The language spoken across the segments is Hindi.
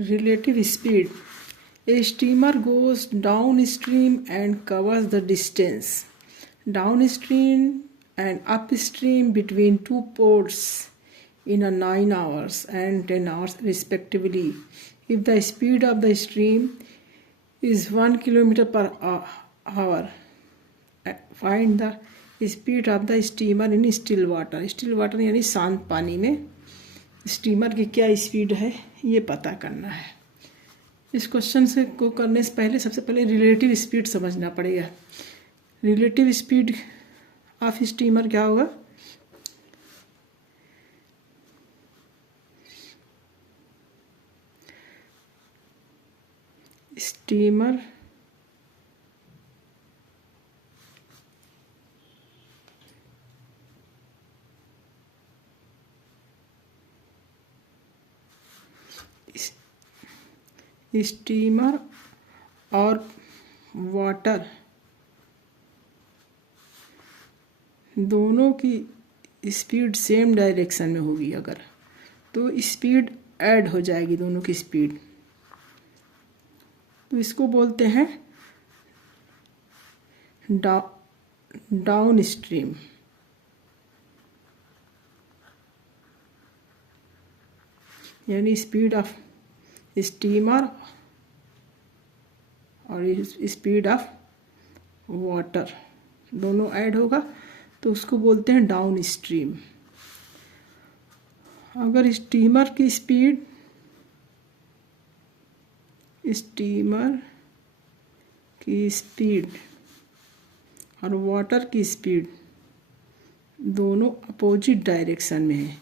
Relative speed. A steamer goes downstream and covers the distance downstream and upstream between two ports in a 9 hours and 10 hours respectively. If the speed of the stream is 1 kilometer per hour, find the speed of the steamer in still water. Still water यानी शांत पानी में स्टीमर की क्या स्पीड है ये पता करना है। इस क्वेश्चन से को करने से पहले सबसे पहले रिलेटिव स्पीड समझना पड़ेगा। रिलेटिव स्पीड ऑफ स्टीमर क्या होगा? स्टीमर स्टीमर और वाटर दोनों की स्पीड सेम डायरेक्शन में होगी अगर तो स्पीड ऐड हो जाएगी दोनों की स्पीड, तो इसको बोलते हैं डाउन स्ट्रीम। यानी स्पीड ऑफ स्टीमर और स्पीड ऑफ वाटर दोनों ऐड होगा तो उसको बोलते हैं डाउन स्ट्रीम। अगर स्टीमर की स्पीड और वाटर की स्पीड दोनों अपोजिट डायरेक्शन में है,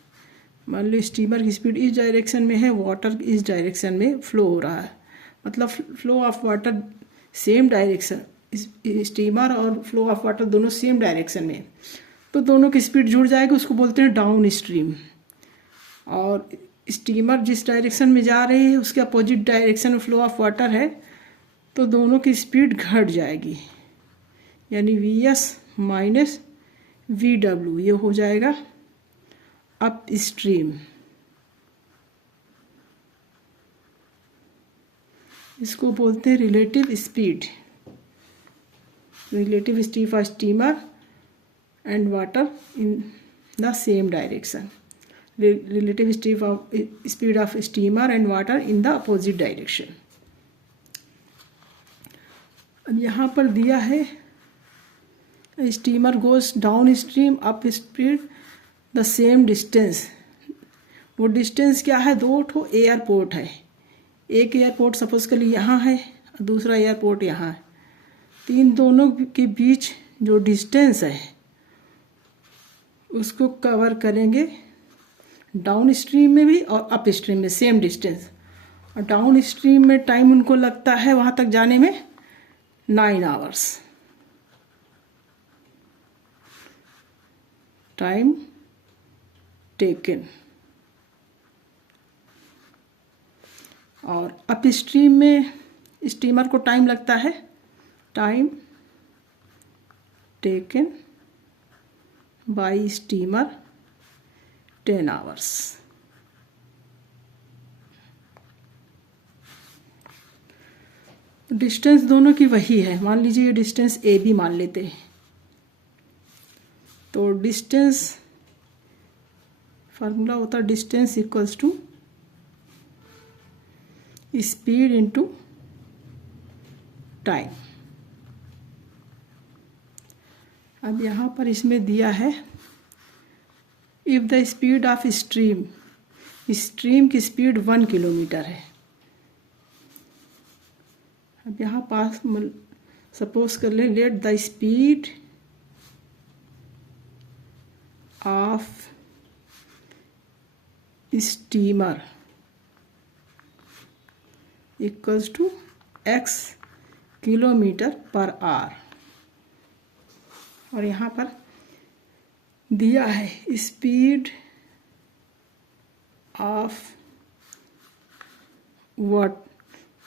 मान लो स्टीमर की स्पीड इस डायरेक्शन में है, वाटर इस डायरेक्शन में फ्लो हो रहा है, मतलब flow of water same direction, steamer और फ्लो ऑफ वाटर दोनों सेम डायरेक्शन में, तो दोनों की स्पीड जुड़ जाएगी, उसको बोलते हैं डाउन स्ट्रीम। और स्टीमर जिस डायरेक्शन में जा रही है उसके अपोजिट डायरेक्शन में फ्लो ऑफ वाटर है तो दोनों की स्पीड घट जाएगी, यानी VS माइनस VW ये हो जाएगा अप स्ट्रीम। इसको बोलते हैं relative speed of steamer and water in the same direction, relative speed of steamer and water in the opposite direction. अब यहाँ पर दिया है steamer goes down stream up speed the same distance. वो डिस्टेंस क्या है? 2 एयरपोर्ट है, एक एयरपोर्ट सपोज कर ली यहाँ है और दूसरा एयरपोर्ट यहाँ है, तो इन दोनों के बीच जो डिस्टेंस है उसको कवर करेंगे डाउन स्ट्रीम में भी और अप स्ट्रीम में सेम डिस्टेंस। और डाउन स्ट्रीम में टाइम उनको लगता है वहाँ तक जाने में 9 आवर्स टाइम टेकन, और अप स्ट्रीम में स्टीमर को टाइम लगता है time taken by steamer 10 hours. Distance दोनों की वही है, मान लीजिए ये डिस्टेंस AB मान लेते हैं, तो डिस्टेंस फार्मूला होता है distance equals to speed into time. अब यहाँ पर इसमें दिया है if the speed of stream की स्पीड 1 किलोमीटर है। अब यहाँ पास सपोज कर लें let the speed of steamer equals to x kilometre per hour, और यहाँ पर दिया है स्पीड ऑफ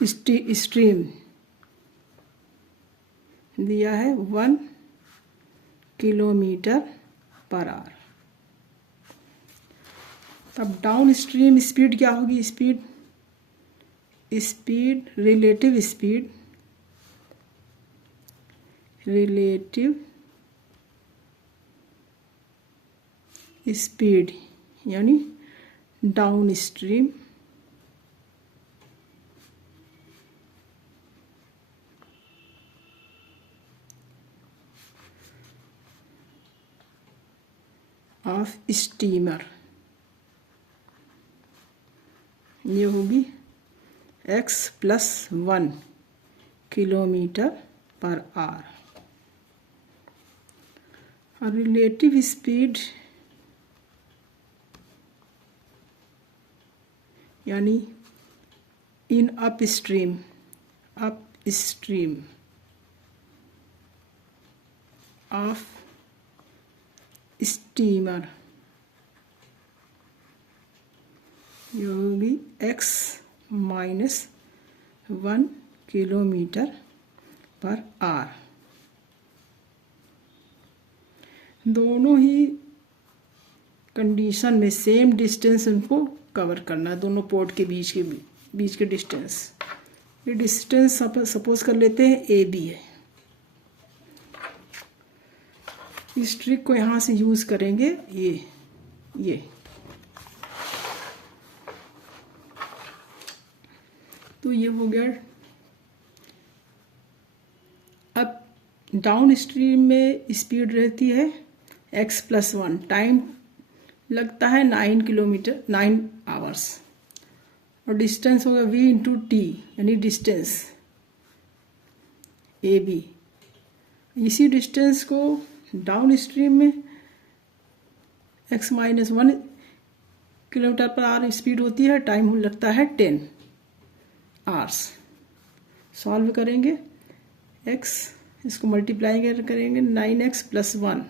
स्ट्रीम दिया है 1 किलोमीटर पर आवर। तब डाउन स्ट्रीम स्पीड क्या होगी? स्पीड स्पीड, रिलेटिव स्पीड यानी डाउन स्ट्रीम ऑफ स्टीमर, ये होगी x+1 किलोमीटर पर आवर। और रिलेटिव स्पीड यानी इन अपस्ट्रीम ऑफ स्टीमर, ये होगी x-1 किलोमीटर पर आवर। दोनों ही कंडीशन में सेम डिस्टेंस उनको कवर करना, दोनों पोर्ट के बीच के डिस्टेंस। ये डिस्टेंस सपोज कर लेते हैं ए बी है। इस ट्रिक को यहाँ से यूज़ करेंगे, ये तो ये हो गया। अब डाउन स्ट्रीम में स्पीड रहती है x+1, टाइम लगता है 9 आवर्स, और डिस्टेंस होगा v × t यानी डिस्टेंस ए बी। इसी डिस्टेंस को डाउन स्ट्रीम में x-1 kilometre per our speed होती है, टाइम लगता है 10 आवर्स। सॉल्व करेंगे, x इसको मल्टीप्लाई करेंगे 9x+1,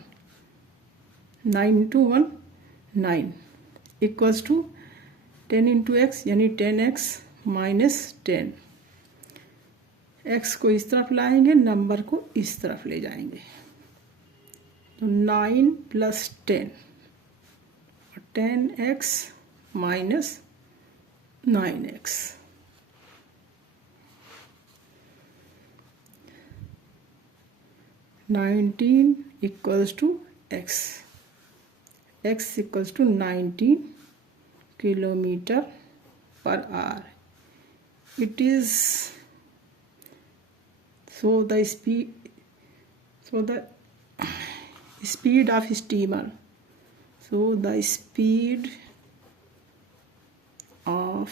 9 × 1 9 इक्वल्स टू 10 × x यानी 10x - 10। x को इस तरफ लाएंगे, नंबर को इस तरफ ले जाएंगे, तो 9 + 10 और 10x - 9x। (19) equals to x equals to 19 kilometre per hour. It is so the speed of steamer, so the speed of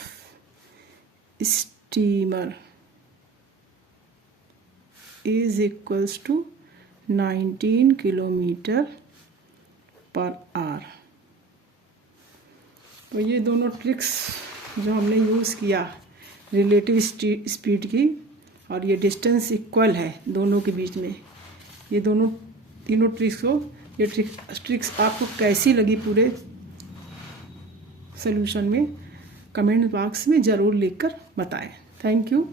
steamer is equals to 19 kilometre per our. तो ये दोनों ट्रिक्स जो हमने यूज़ किया रिलेटिव स्पीड की, और ये डिस्टेंस इक्वल है दोनों के बीच में, ये तीनों ट्रिक्स को, ये ट्रिक्स आपको कैसी लगी पूरे सॉल्यूशन में कमेंट बॉक्स में ज़रूर लिखकर बताएं। Thank you.